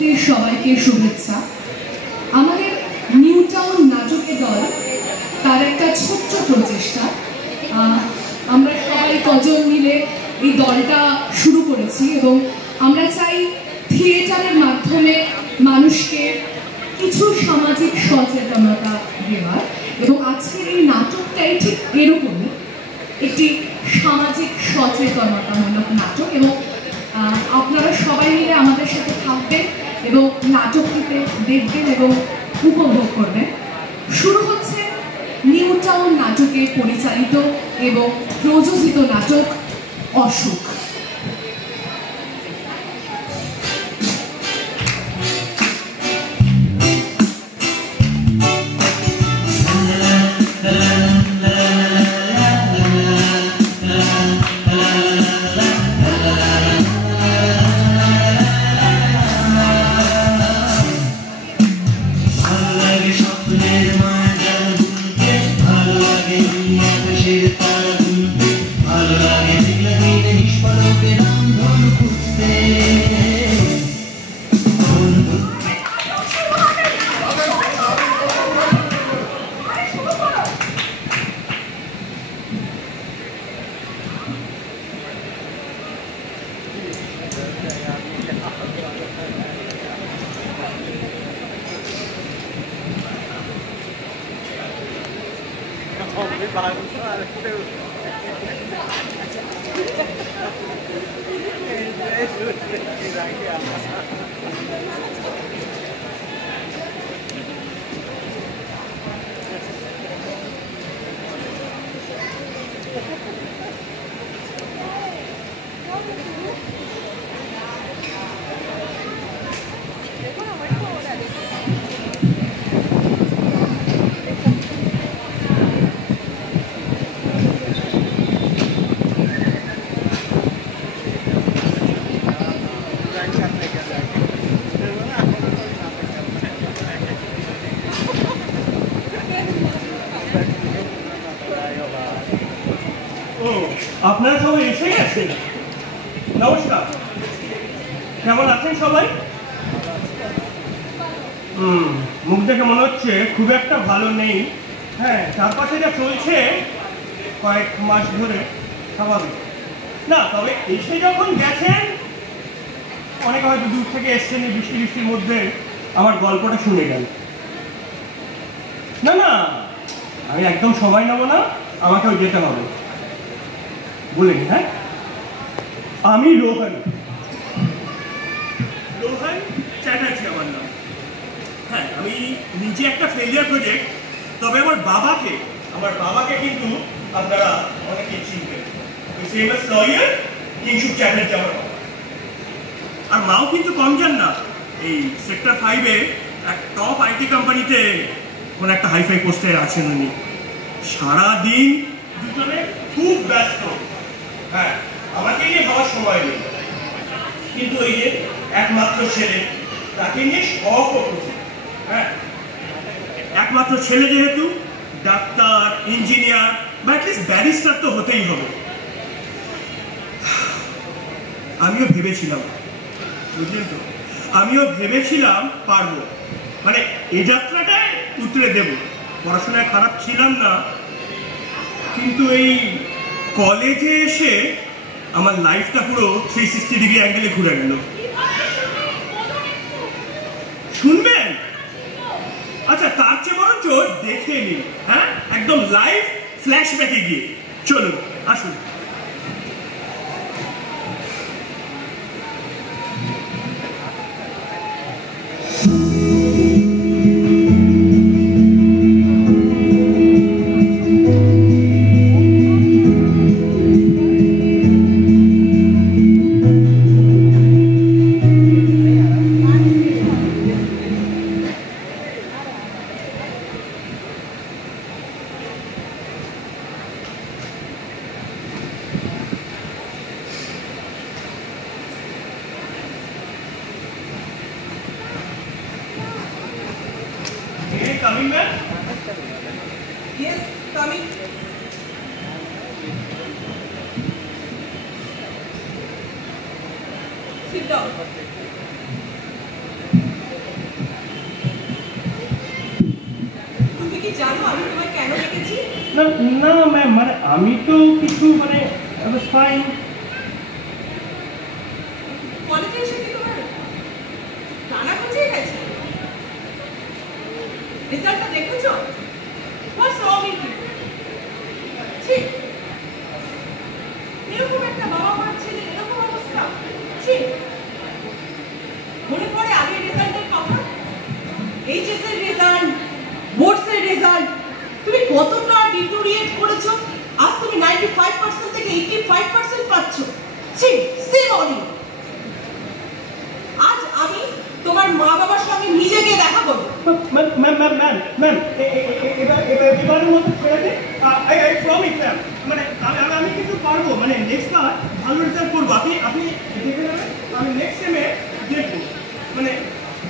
মুহূর্তের সবাইকে শুভেচ্ছা। আমাদের নিউ টাউন নাটকের দল তার একটা ছোট্ট প্রচেষ্টা, আমরা সবাই কজন মিলে এই দলটা শুরু করেছি এবং আমরা চাই থিয়েটারের মাধ্যমে মানুষকে কিছু সামাজিক সচেতনতা দেওয়ার, এবং আজকের এই নাটকটাই ঠিক এরকমই একটি সামাজিক সচেতনতামূলক নাটক। এবং আপনারা সবাই মিলে আমাদের সাথে থাকবেন এবং নাটকটিতে দেখবেন এবং উপভোগ করবেন। শুরু হচ্ছে নিউ টাউন নাটকে পরিচালিত এবং প্রযোজিত নাটক অসুখ। আপনারা সবাই এসে গেছেন। নমস্কার, কেমন আছেন সবাই? মুখ দেখে মনে হচ্ছে খুব একটা ভালো নেই। হ্যাঁ, চারপাশে যা চলছে কয়েক মাস ধরে স্বাভাবিক না, তবে এসে যখন গেছেন অনেকে হয়তো দূর থেকে এসছেন এই বৃষ্টির মধ্যে আমার গল্পটা শুনে গেল। না না, আমি একদম সময় নেবো না, আমাকেও যেতে হবে বলেনি। হ্যাঁ, আমি রোহন চ্যাটার্জি আমার নাম। হ্যাঁ, আমি নিজে একটা ফেলিয়ার প্রজেক্ট, তবে আমার বাবাকে কিন্তু আপনারা অনেকেই চিনবেন। ফেমাস লয়ার কিংশুক চ্যাটার্জি আমার বাবা। আর মাও কিন্তু কম যান না, এই সেক্টর 5-এ এক টপ আইটি কোম্পানিতে কোন একটা হাইফাই পোস্টে আছেন উনি। সারাদিন দুজনে খুব ব্যস্ত। হ্যাঁ, আমাকে নিয়ে ভাবার সময় নেই, কিন্তু এই যে একমাত্র ছেলে, তাকে নিয়ে শখ করছে। হ্যাঁ, একমাত্র ছেলে যেহেতু ডাক্তার, ইঞ্জিনিয়ার বা অ্যাটলিস্ট ব্যারিস্টার তো হতেই হবে। আমিও ভেবেছিলাম, বুঝলেন তো, পারবো, মানে এই যাত্রাটায় উতরে দেব। পড়াশোনায় খারাপ ছিলাম না, কিন্তু এই কলেজে এসে আমার লাইফটা পুরো 360 ডিগ্রি অ্যাঙ্গেলে ঘুরে গেল। শুনবেন? আচ্ছা, তার চেয়ে বরঞ্চ দেখে নিন। হ্যাঁ, একদম লাইভ ফ্ল্যাশব্যাকে গিয়ে। চলুন, আসুন। Coming, ma'am? Yes, coming. Sit down. জানো আমি তোমায় কেন রেখেছি? না না ম্যাম, মানে আমি তো কিছু মানে ফাইন। কলেজে এসে কি তোমার রান্না গুছিয়ে গেছে? রেজাল্টটা দেখেছো? What's wrong with you? ছি, এরকম একটা বাবা মার ছেলে এরকম অবস্থা। ছি, মনে পড়ে আগে রেজাল্টের কথা, এইচএস এর রেজাল্ট, বোর্ডস এর রেজাল্ট, তুমি কতটা ডিটোরিয়েট করেছো। আজ তুমি 95% থেকে 85% পাচ্ছ। ছি, সেম অন ইউ। আজ আমি তোমার মা বাবার সঙ্গে নিজেকে দেখা করবো। ম্যাম এবারের মতো ছেড়ে দিন। আই প্রমিস ম্যাম, মানে আমি কিন্তু পারবো, মানে নেক্সট বার ভালো রেজাল্ট করবো। আপনি দেখে নেবেন, আমি নেক্সট সেমে দেখবো। মানে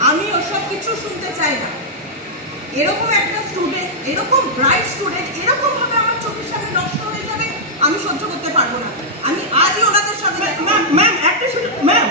আমি ওসব কিছু শুনতে চাই না। এরকম একটা স্টুডেন্ট, এরকম ব্রাইট স্টুডেন্ট এরকম ভাবে আমার চোখের সামনে নষ্ট হয়ে যাবে আমি সহ্য করতে পারবো না। আমি আজই ওনাদের সাথে ম্যাম একটা সুযোগ ম্যাম।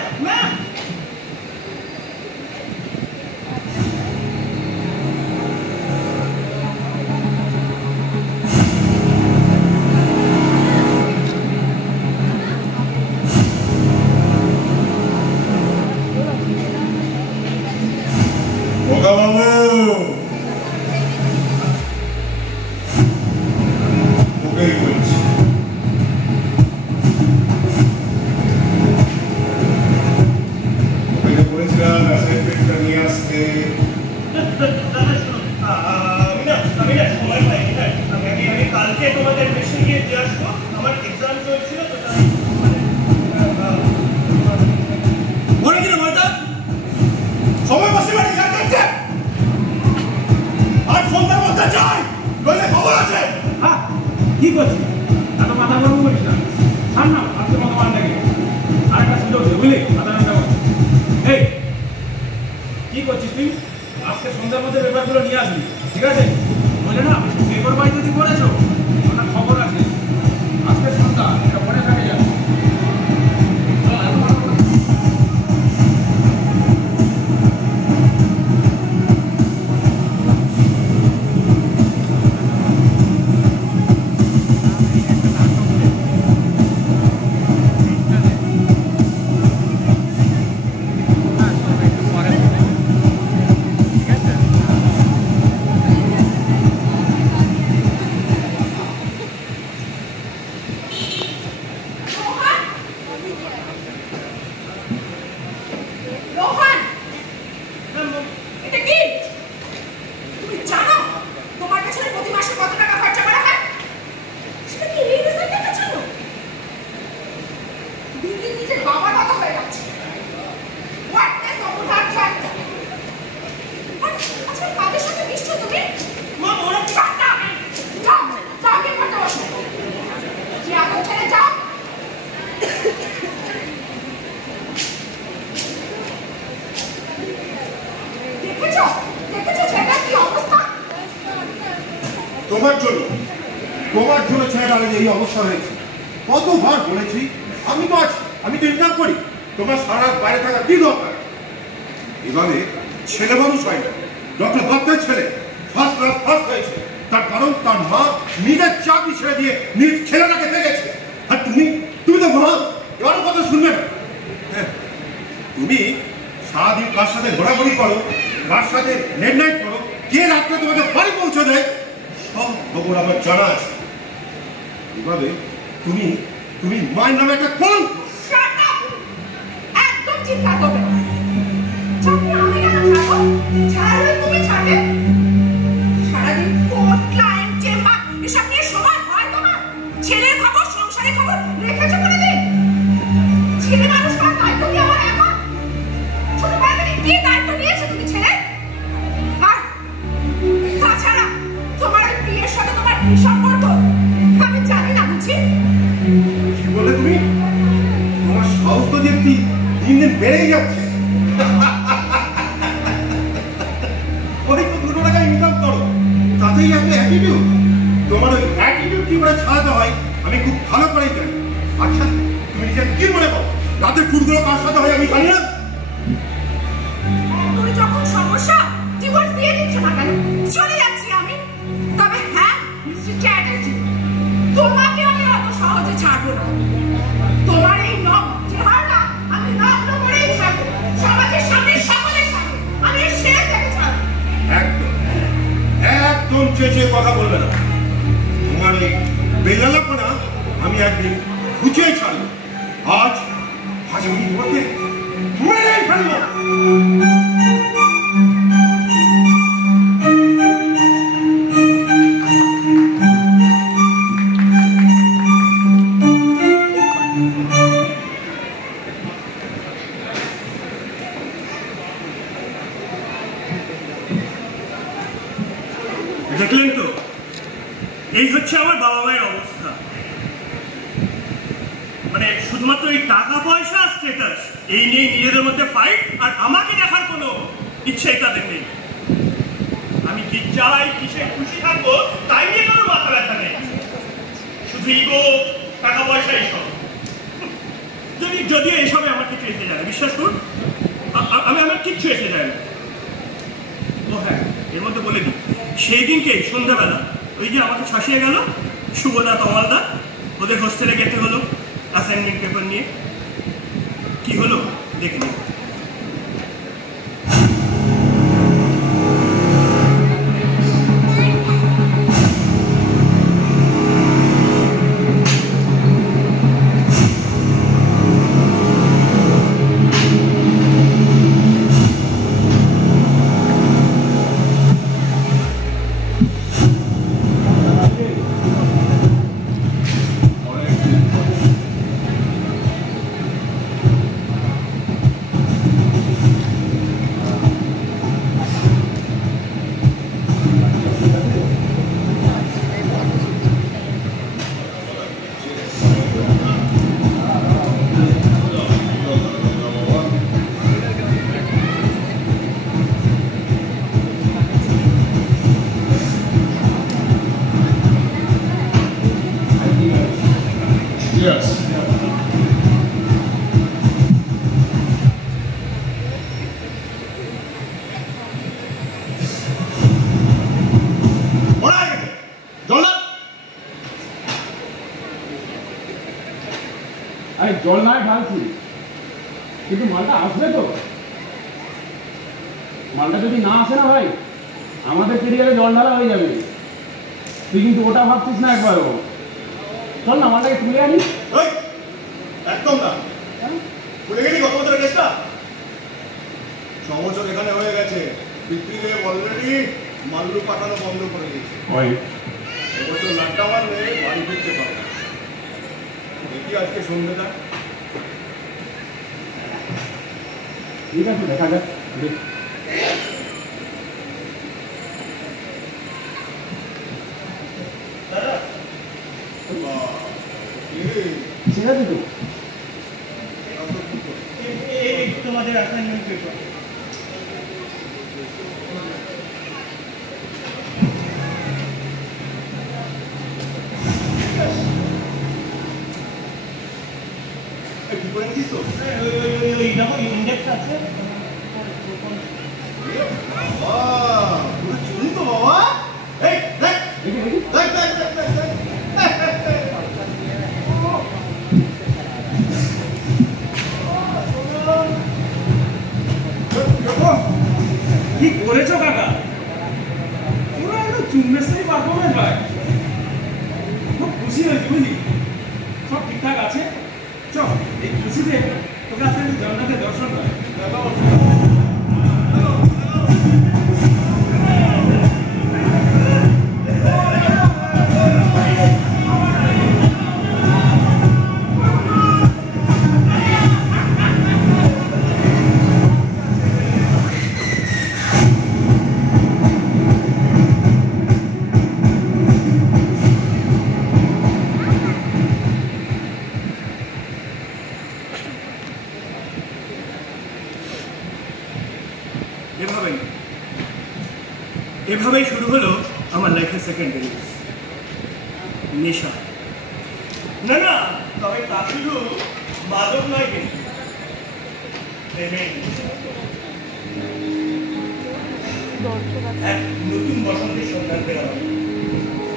কি করছিস? এত মাথা গরম করিস না, ছাড় না আজকে মতো মানটাকে। আরেকটা সুযোগ দে, বুঝলি? এই কি করছিস তুই? আজকে সন্ধ্যার মধ্যে পেপারগুলো নিয়ে আসবি, ঠিক আছে? বলে না পেপার বাই যদি করেছো ওটা খবর আছে। আজকে সন্ধ্যা এটা মনে থাকে যাবে। তোমার জন্য ছেলেটার এই অবস্থা হয়েছে। কতবার বলেছি আমি তো আছি, আমি তো ইনকাম করি, তোমার সারা বাইরে থাকা কি দরকার? এভাবে ছেলে মানুষ হয় না। ডক্টর দত্তের ছেলে ফার্স্ট ক্লাস ফার্স্ট হয়েছে, তার কারণ তার মা নিজের চাকরি ছেড়ে দিয়ে নিজ ছেলেটাকে দেখেছে। আর তুমি তো মা কারো কথা শুনবে না। তুমি সারাদিন কার সাথে ঘোরাঘুরি করো, কার সাথে লেট নাইট করো, কে রাত্রে তোমাকে বাড়ি পৌঁছে দেয়, সব খবর আমার জানা আছে। এভাবে তুমি তুমি মায়ের নামে একটা কলঙ্ক। একদম চিন্তা করবে না। যখন আমি না থাকবো, ছাড়লে তুমি ছাড়বে। সারাদিন কোর্ট, ক্লায়েন্ট, চেম্বার এসব নিয়ে সময় হয় তোমার? ছেলের খবর, সংসারের খবর রেখেছো কোনোদিন? ছেলে মানুষ হওয়ার দায়িত্ব কি আমার এখন? ছোটবেলা থেকে কি দায়িত্ব নিয়েছো তুমি ছেলে? আর তাছাড়া তোমার ওই বিয়ের সাথে তোমার কি সম্পর্ক আমি জানি না বুঝি? কি বলে তুমি? তোমার সাহস তো দেখছি দিন দিন বেড়েই যাচ্ছে। ওই তো 2 টাকা ইনকাম করো, তাতেই এত অ্যাটিটিউড। তোমার ওই অ্যাটিটিউড কি করে ছাড়াতে হয় আমি খুব ভালো করেই জানি। আচ্ছা তুমি নিজের কি মনে করো রাতের ট্যুরগুলো কার সাথে হয় আমি জানি না? তুমি যখন সমস্যা ডিভোর্স দিয়ে দিচ্ছ না কেন? চলে যাচ্ছি আমি। কথা বলবে না। তোমার এই বেলালাপনা আমি একদিন খুঁজেই ছাড়ব। আজ আমি তোমাকে মেরেই ফেলবো। দেখলেন তো, এই হচ্ছে আমার বাবা মায়ের অবস্থা। মানে শুধুমাত্র এই টাকা পয়সা স্ট্যাটাস এই নিয়ে নিজেদের মধ্যে ফাইট, আর আমাকে দেখার কোনো ইচ্ছাই তাদের নেই। আমি কি চাই, কিসে খুশি থাকবো তাই নিয়ে কোনো মাথা ব্যথা নেই। শুধু ইগো, টাকা পয়সা এইসব। যদিও এইসবে আমার কিছু এসে যায়, বিশ্বাস করুন আমার কিচ্ছু এসে যায় না। ও হ্যাঁ, এর মধ্যে বলে দিই, সেই দিনকে সন্ধ্যাবেলা ওই যে আমাকে শাসিয়ে গেল শুভদা, তমালদা, ওদের হোস্টেলে যেতে হলো অ্যাসাইনমেন্ট পেপার নিয়ে। কি হলো দেখে নিন। Yes. জল নাই ঢালছি, কিন্তু মালটা আসবে তো। মালটা যদি না আসে না ভাই, আমাদের কেরিয়ারে জল ঢালা হয়ে যাবে। তুই কিন্তু ওটা ভাবছিস না একবারও। চল না, মালটাকে তুলে আনি। একদম না, ভুলে গেলি গত বছরের কেসটা। 6 বছর এখানে হয়ে গেছে, বিক্রি করে অলরেডি মাল্লু পাঠানো বন্ধ করে দিয়েছে। এবছর লাড্ডা মারলে বাড়ি ফিরতে পারবে। দেখি আজকে সন্ধ্যেটা। ঠিক আছে, দেখা যাক। ঠিক আছে তো, তোমাদের অ্যাসাইনমেন্ট পেপার। কি করে নিচ্ছিস তো? ইন্ডেক্স আছে। চুরি তো বাবা। এই দেখ দেখ দেখ দেখ দেখ দেখ। কি করেছো কাকা? পুরো একদম চুম্বের সেই পারফরমেন্স ভাই। খুব খুশি হয়েছি বুঝলি। সব ঠিকঠাক আছে। চল এই খুশিতে তোকে আজকে জগন্নাথের দর্শন করে। এভাবেই শুরু হলো আমার লাইফের সেকেন্ড ইনিংস। নেশা না না, তবে তা শুধু মাদক নয়, কিন্তু এক নতুন বসন্তের সন্ধান পেলাম।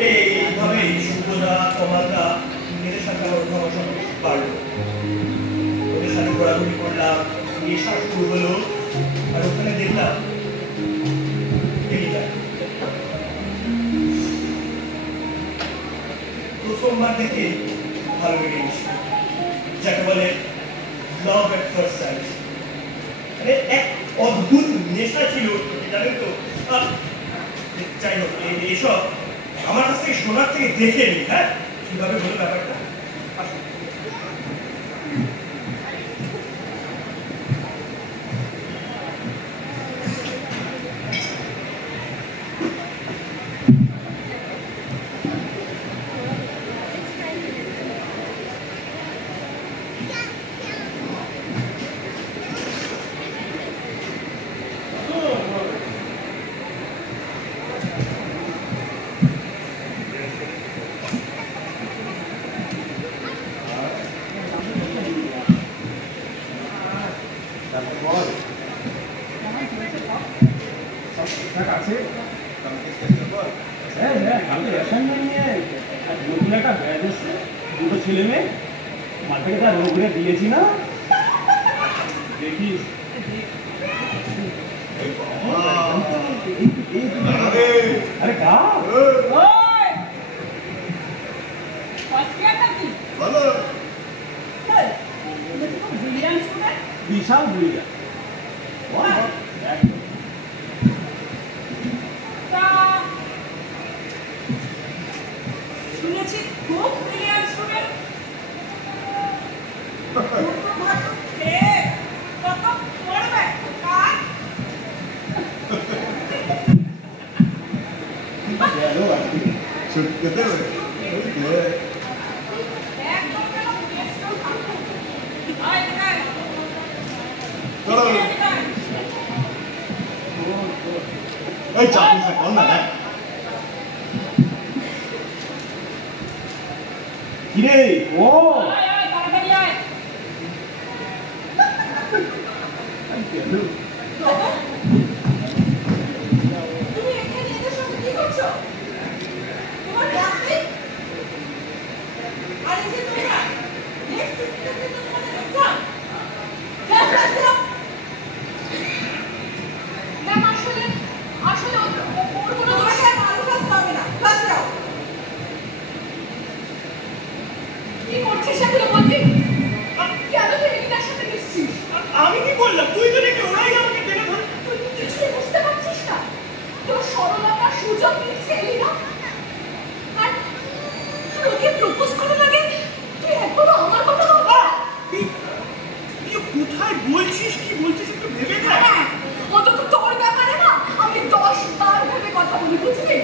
এইভাবেই শুভদা, কমালদা মেয়েদের সাথে আমার উঠাবসা বাড়লো। ওদের সাথে ঘোরাঘুরি করলাম, নেশা শুরু হলো। আর ওখানে দেখলাম প্রথমবার দেখে ভালো লেগে গেছিল, যাকে বলে লাভ এট ফার্স্ট সাইট। মানে এক অদ্ভুত নেশা ছিল, জানেন তো। যাই হোক, এসব আমার কাছ থেকে শোনার থেকে দেখে নি। হ্যাঁ, কিভাবে হলো ব্যাপারটা? দুটো ছেলে মেয়ে মাঠে তার রোগরে দিয়েছি না, দেখিস। আরে কা বিশাল বুড়িয়া শুনেছি খুব ব্রিলিয়ান্ট স্টুডেন্ট। কত পড়বে কাজ? কিরে ও তুমি এখানে এদের সঙ্গে কি করছো? তোমার ক্লাস নেই? আর এই যে তোমরা নেক্সট উইকে তো তোমাদের এক্সাম। যাও ক্লাস দাও। ম্যাম, আসলে ওর কোনো দোষ তোমাকে আর ভালো ক্লাস পাবে না। ক্লাস দাও। কি করছিস এগুলো বলবি? কেন তুই এলিনার সাথে মিশছিস? আমি কি বললাম? তুই তো দেখি ওরাই আমাকে টেনে ধরে। তুই কিছুই বুঝতে পারছিস না? তোর সরলতার সুযোগ নিচ্ছে এলিনা। আর ওকে প্রপোজ করার আগে তুই একবারও আমার কথা ভাববি না? তুই কোথায় বলছিস, কি বলছিস একটু ভেবে দেখ। হ্যাঁ, অন্তত তোর ব্যাপারে না আমি 10 বার ভেবে কথা বলি, বুঝলি?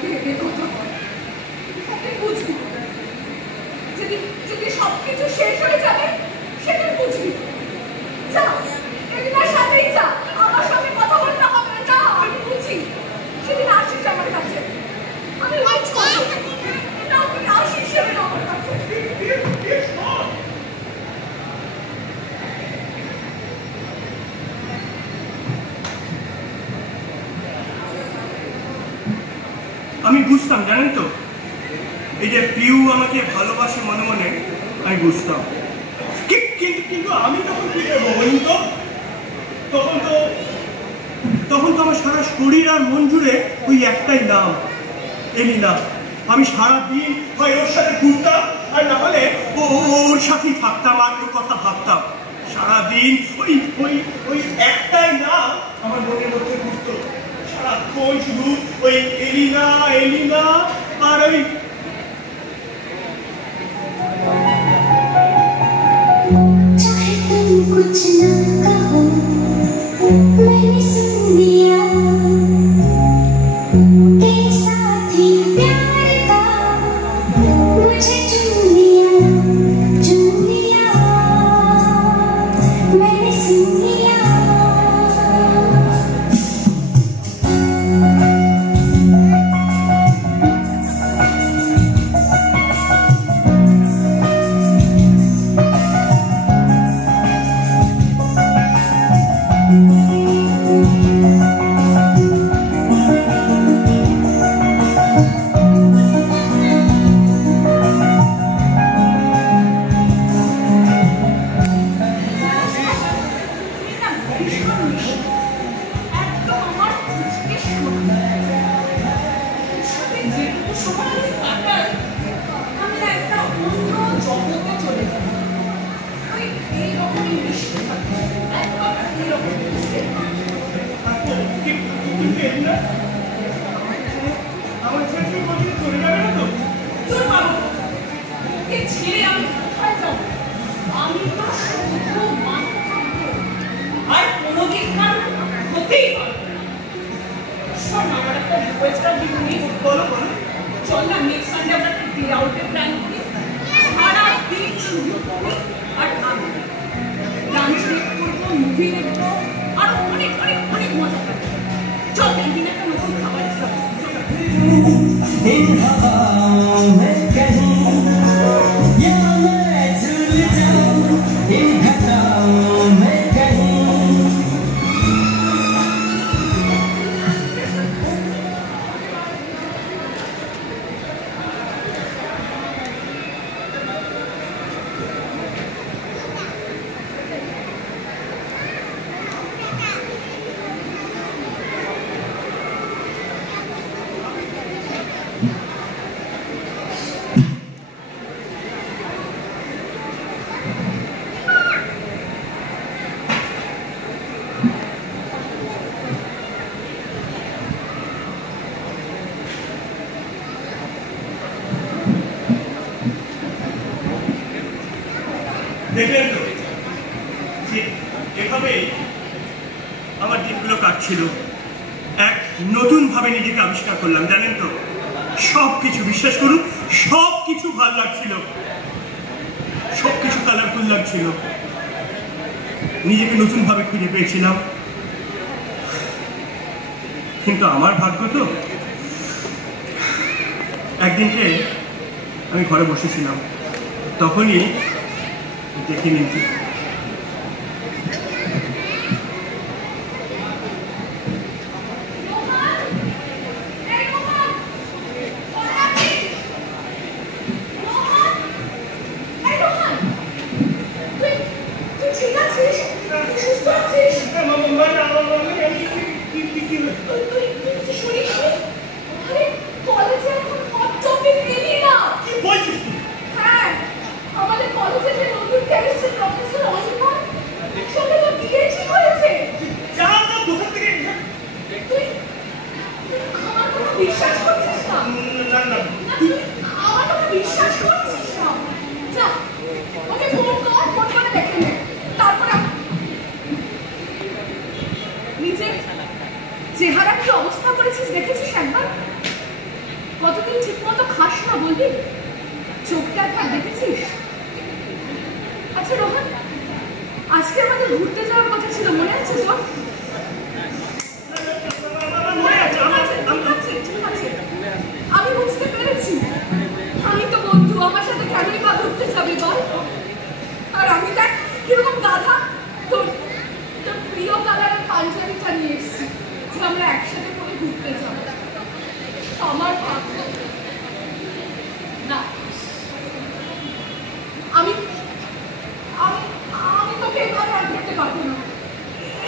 ভেবে কথা বল, ওকে বুঝবি। যদি সবকিছু শেষ হয়ে যাবে সেদিন বুঝবি। যা, এলিনার সাথেই যা, আমার সঙ্গে কথা বলতে হবে না। যা, আমি বুঝি। সেদিন আসিস আমার কাছে, আমি ওয়েট করবো। না, তুই আসিস সেদিন আমার কাছে। আমি বুঝতাম, জানেন তো, এই যে পিউ আমাকে ভালোবাসে মনে মনে, আমি বুঝতাম। কিন্তু আমি তখন কি করবো বলুন তো? তখন তো আমার সারা শরীর আর মন জুড়ে ওই একটাই নাম, এলিনা। আমি সারাদিন হয় ওর সাথে ঘুরতাম, আর না হলে ওর সাথেই থাকতাম, আর ওর কথা ভাবতাম সারাদিন। ওই একটাই নাম আমার মনের মধ্যে ঘুরতো সারাক্ষণ, শুধু ওই এলিনা এলিনা। আর ওই चाहे तुम कुछ न कहो, मैंने सुन लिया तेरे साथ ही प्यार का, मुझे चुन लिया मैंने सुन लिया। যেটুকু সময় আমি কাটাই অন্য জগতে চলে যাবে। ওই এইরকমই মিশতে থাকে, একবার এইরকম মিশতে। আমার ছেলে তুমি কোথায় চলে যাবে না তো? তোর বাবা ওকে ছেড়ে আমি কোথায় যাবো? আমি তো শুধু মাথা থাকবো আর কোনোদিন কারণ হতেই পারবো না। শোন, আমার একটা রিকোয়েস্ট আছে, প্লিজ। বলো বলো। চল না, নেক্সট সানডে আমরা একটা ডে আউটের প্ল্যান করি। সারা দিন শুধু তুই আর আমি লাঞ্চ ব্রেক করবো, মুভি দেখবো, আর অনেক অনেক অনেক মজা করবো। চল ক্যান্টিনে একটা নতুন খাবার খাবো। इन हवाओं में कहीं या मैं झूल जाऊं इन घटाओं में कहीं দেখলেন তো যে এভাবেই আমার দিনগুলো কাটছিল। এক নতুন ভাবে নিজেকে আবিষ্কার করলাম, জানেন তো, সব কিছু, বিশ্বাস করুন, সব কিছু ভালো লাগছিল, সব কিছু কালারফুল লাগছিল, নিজেকে নতুন ভাবে খুঁজে পেয়েছিলাম। কিন্তু আমার ভাগ্য তো, একদিনকে আমি ঘরে বসেছিলাম, তখনই দেখে নিন বিশ্বাস করছিস না? আমার কথা বিশ্বাস করছিস না? যা ওকে ফোন কর, ফোন করে দেখে নে, তারপরে নিজের চেহারা কি অবস্থা করেছিস দেখেছিস একবার? কতদিন ঠিক মতো খাস না বলবি? চোখটা একবার দেখেছিস? আচ্ছা রোহন, আজকে আমাদের ঘুরতে যাওয়ার কথা ছিল, মনে আছে তোর? আমি বুঝতে পেরেছি, আমি তো বন্ধু, আমার সাথে কেনই বা ঘুরতে যাবি বল? আর আমি দেখ কিরকম গাধা, তোর প্রিয় কালারের পাঞ্জাবিটা নিয়ে এসেছি যে আমরা একসাথে করে ঘুরতে যাবো। আমার ভাগ্য না, আমি আমি আমি তোকে এভাবে আর দেখতে পারবো না।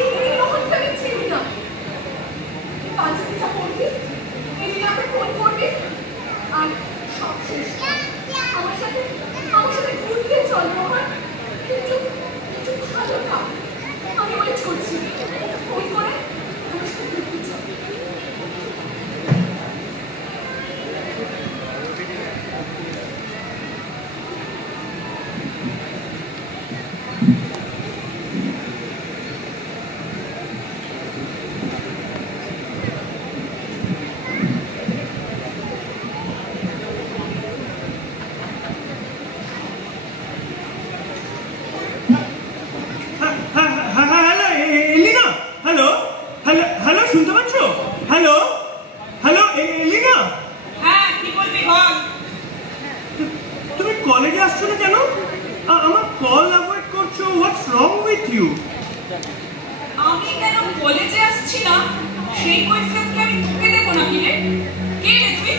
এইরকম আমি চিনি না। পাঞ্জাবিটা পরবি, এলিনাকে ফোন করবি, আর সব শেষ। আমার সাথে ঘুরতে চল রোহন, একটু ভালো থাক। আমি ওয়েট করছি, ফোন করে আমার সাথে ঘুরতে চল। কলেজে আসছো না কেন? আমার কল অ্যাভয়েড করছো, হোয়াটস রং উইথ ইউ? আমি কেন কলেজে আসছি না সেই কোয়েশ্চেন কি আমি তোকে দেব নাকি রে? কে রে তুই?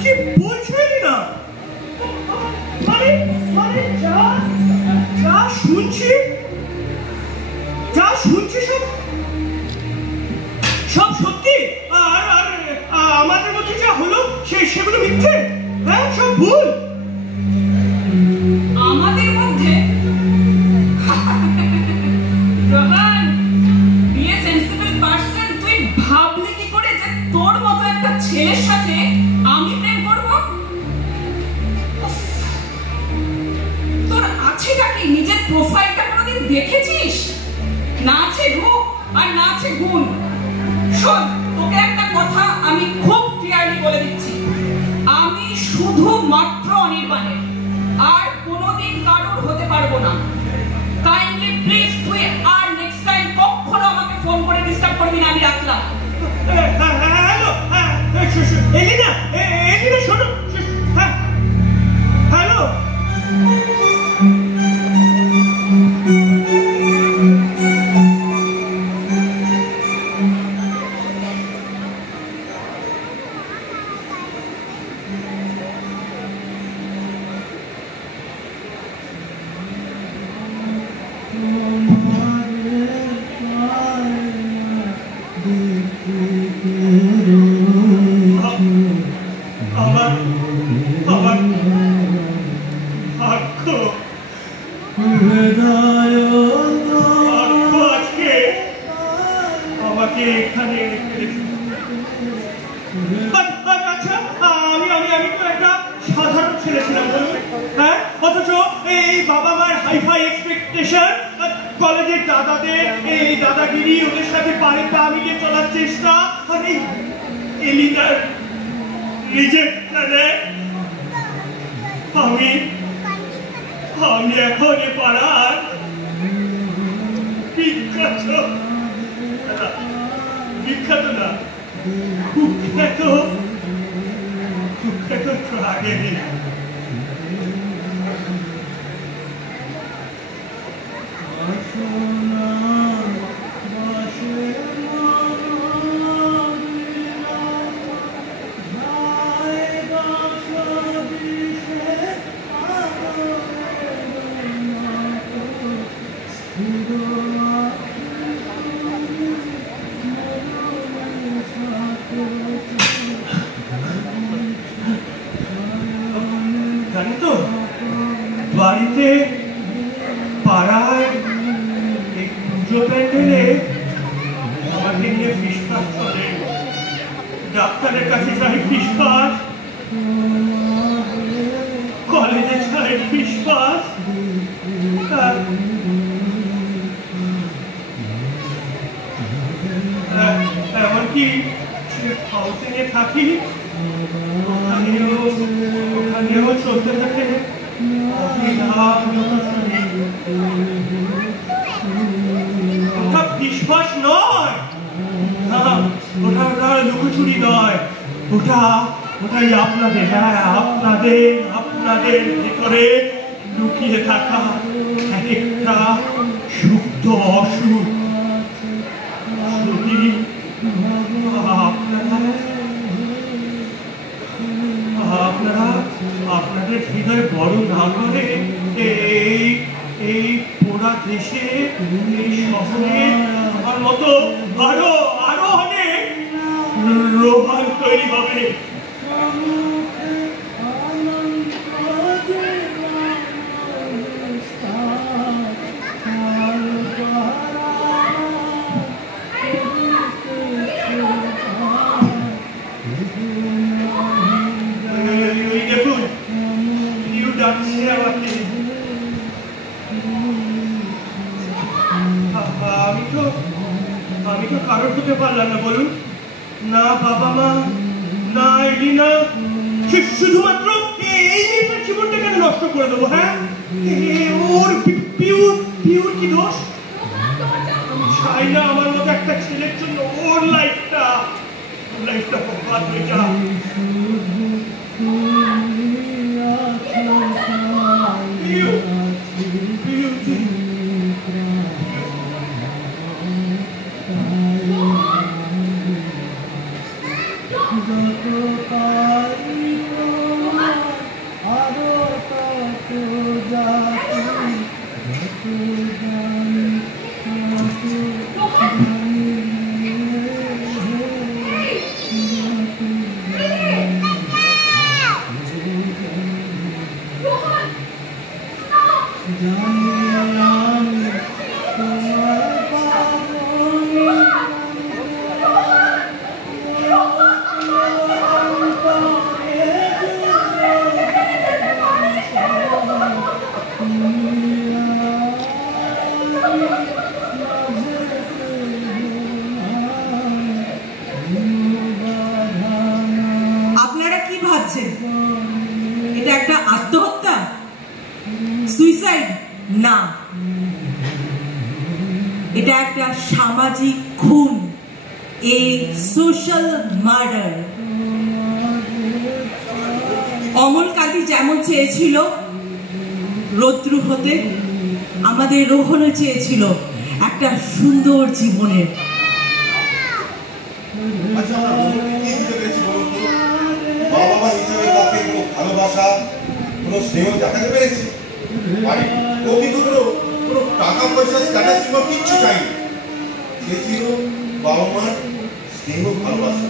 কি বলছো না? মানে যা শুনছি সব সত্যি। আর আমাদের মধ্যে যা হলো সেই সেগুলো মিথ্যে, হ্যাঁ সব ভুল। আমাদের মধ্যে Rohan, B A sensible person, তুই ভাবলি কি করে যে তোর মতো একটা ছেলের সাথে আমি প্রেম করব? তোর আছেটা কি? নিজের প্রোফাইলটা কোনোদিন দেখেছিস? না আছে রূপ আর না আছে গুণ। শোন, তোকে একটা কথা আমি খুব ক্লিয়ারলি বলে দিচ্ছি, আমি শুধুমাত্র অনির্বাণের, আর কোনোদিন কারোর হতে পারবো না। কাইন্ডলি প্লিজ তুই আর নেক্সট টাইম কখনো আমাকে ফোন করে ডিস্টার্ব করবি না, আমি রাখলাম। হ্যালো, এলিনা, এলিনা শোনো, হ্যালো। কলেজের দাদাদের এই দাদাগিরি, ওদের সাথে পারে পা মিলিয়ে চলার চেষ্টা, আর এই এলিনার রিজেকশনে আমি এখন এ পাড়ার বিখ্যাত না কুখ্যাত ট্রাগেডি। জানি তো, বাড়িতে পাড়ায় এই পুজো প্যান্ডেলে আমাকে নিয়ে ফিসফাস চলে। ডাক্তারের কাছে যাই ফিসফাস, কলেজে যাই ফিসফাস, এমনকি হাউসিং এ থাকি, ওখানেও চলতে থাকে ওটা বিশ্বাস নয়, ওটা লুকোচুরি নয়, ওটাই আপনাদের, হ্যাঁ আপনাদের ভিতরে লুকিয়ে থাকা একটা সুপ্ত অসুখ। আপনাদের হৃদয় বড় না করে এই পোড়া দেশে, এই শহরে আমার মতো আরো অনেক রোহান তৈরি হবে। আমি তো কারোর হতে পারলাম না, বলুন না বাবা মা, না এলিনা, শুধুমাত্র এই মেয়েটার জীবনটা কেন নষ্ট করে দেবো? হ্যাঁ, ওর পিউর কি দোষ? চাই না আমার মতো একটা ছেলের জন্য ওর লাইফটা বরবাদ হয়ে যায়। এটা একটা সামাজিক খুন, এ সোশ্যাল মার্ডার। অমল কান্তি যেমন চেয়েছিল রৌদ্র হতে, আমাদের রোহনও চেয়েছিল একটা সুন্দর জীবনের। আচ্ছা, আমরা রোহনকে কি দিতে পেরেছি বলুন তো? বাবা হিসেবে তাকে কোনো ভালোবাসা, কোনো স্নেহ দেখাতে পেরেছি? মানে ও কিন্তু কোনো টাকা পয়সা স্ট্যাটাস কিংবা কিচ্ছু চাইনি। সে ছিল বাবা মার স্নেহ ভালোবাসা।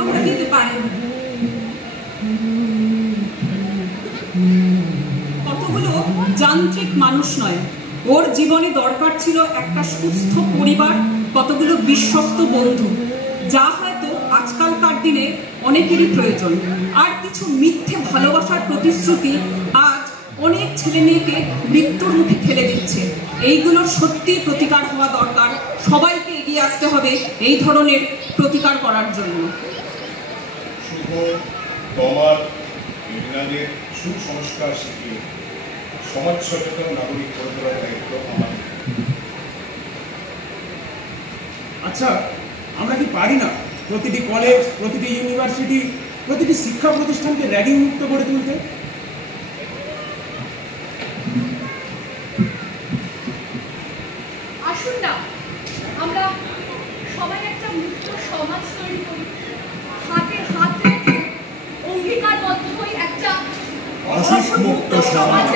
আমরা দিতে পারি কতগুলো যান্ত্রিক মানুষ নয়, ওর জীবনে দরকার ছিল একটা সুস্থ পরিবার, কতগুলো বিশ্বস্ত বন্ধু, যা হয়তো আজকালকার দিনে অনেকেরই প্রয়োজন। আর কিছু মিথ্যে ভালোবাসার প্রতিশ্রুতি আজ অনেক ছেলে মেয়েকে মৃত্যুর মুখে ঠেলে দিচ্ছে। এইগুলোর সত্যি প্রতিকার হওয়া দরকার। সবাইকে এগিয়ে আসতে হবে এই ধরনের প্রতিকার করার জন্য। শুভ তোমার ইংল্যান্ডের সুসংস্কার শিখিয়ে সমাজ সচেতন নাগরিক করে তোলার দায়িত্ব আমাদের। আচ্ছা, আমরা কি পারি না প্রতিটি কলেজ, প্রতিটি ইউনিভার্সিটি, প্রতিটি শিক্ষা প্রতিষ্ঠানকে র্যাগিং মুক্ত করে তুলতে? আসুন না আমরা সবাই একটা মুক্ত সমাজ তৈরি করি, হাতে হাত রেখে অঙ্গীকারবদ্ধ হই একটা অসুখ মুক্ত সমাজ।